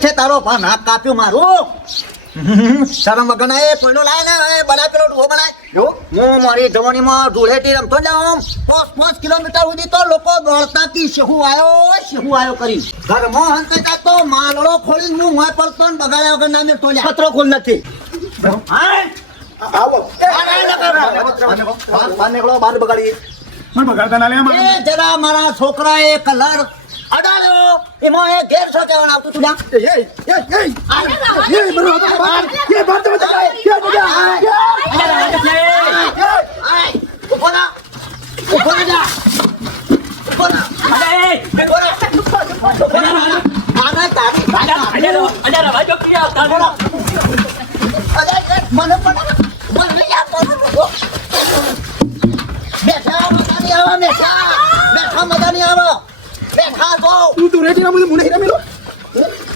છે તારો પણ નાક કાપ્યું મારું શરમ વગર એ કોઈનો લાય ને બનાય પેલો ડૂહો બનાય જો હું મારી જવાનીમાં ધૂળેટી રમતો જાઉં 5 કિલોમીટર સુધી તો લોકો દોડતા કી શહુ આવ્યો કરી ઘરમાં હંતે તો માલડો ખોલીને હું મોય પડતો ને બગાડ્યા વગર નામે તોલ્યા ખતરો ખોલ નથી આવો બાર નીકળો બાર બગાડી મને બગાડતા ના લે એ જરા મારા છોકરાએ કલર અડાડ્યો એમાં એ ઘેર છો કહેવાનું આવતું તું